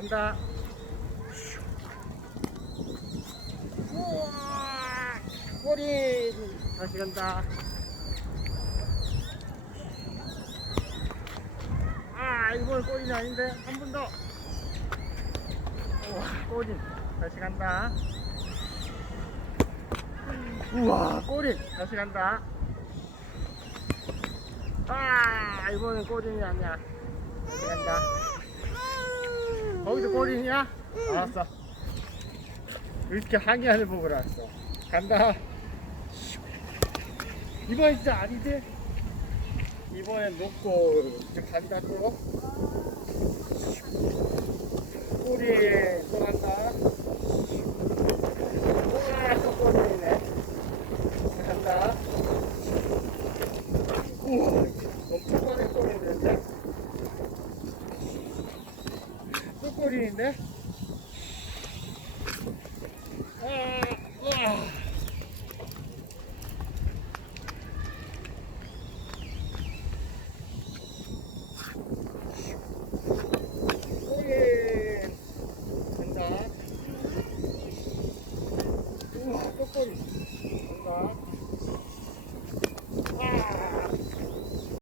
간다. 우와, 꼬리 다시 간다. 아, 이번 꼬리는 아닌데 한 번 더. 우와, 꼬리 다시 간다. 우와, 꼬리 다시 간다. 아, 이번엔 꼬리는 아니야. 다시 간다. 꼬리냐? 알았어. 이렇게 항해하는 법을 알았어. 간다. 이번엔 진짜 아니지? 이번엔 놓고 이제 간다 또. 꼬리에 또 간다. 우와, 또 꼬리네. 간다. 우와, 엄청 많은 꼬리인데? 또 꼬리인데? 아, 우와. 꼬리 간다.